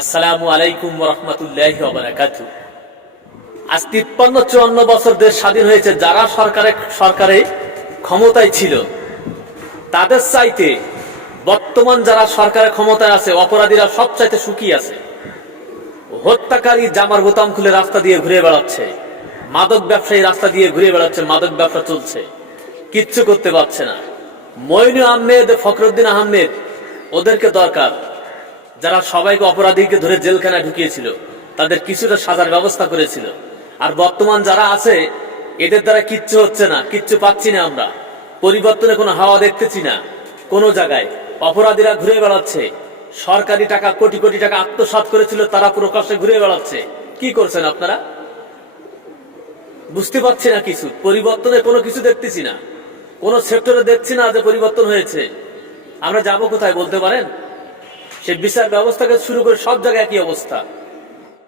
আসসালামু আলাইকুম রহমতুল্লাহ বারাকাত আজ তিপ্পান্ন চুয়ান্ন বছর দেশ স্বাধীন হয়েছে, যারা সরকারে সরকারে ক্ষমতায় ছিল, তাদের চাইতে বর্তমান যারা সরকারের ক্ষমতায় আছে, অপরাধীরা সব চাইতে সুখী আছে। হত্যাকারী জামার বোতাম খুলে রাস্তা দিয়ে ঘুরে বেড়াচ্ছে, মাদক ব্যবসায়ী রাস্তা দিয়ে ঘুরে বেড়াচ্ছে, মাদক ব্যবসা চলছে, কিচ্ছু করতে পারছে না। মইনু আহমেদ, ফখরুদ্দিন আহমেদ, ওদেরকে দরকার। যারা সবাইকে অপরাধীকে ধরে জেলখানায় ঢুকিয়েছিল, তাদের কিছুটা সাজার ব্যবস্থা করেছিল। আর বর্তমান যারা আছে, এদের দ্বারা কিচ্ছু হচ্ছে না, কিচ্ছু পাচ্ছি না আমরা। পরিবর্তনে কোনো হাওয়া দেখতেছি না। কোনো জায়গায় অপরাধীরা ঘুরে বেড়াচ্ছে। সরকারি টাকা, কোটি কোটি টাকা আত্মসাৎ করেছিল, তারা প্রকাশ্যে ঘুরে বেড়াচ্ছে। কি করছেন আপনারা? বুঝতে পারছি না কিছু। পরিবর্তনে কোনো কিছু দেখতেছি না। কোনো সেক্টরে দেখছি না যে পরিবর্তন হয়েছে। আমরা যাব কোথায়, বলতে পারেন? সে বিচার ব্যবস্থাকে শুরু করে সব জায়গায় একই অবস্থা।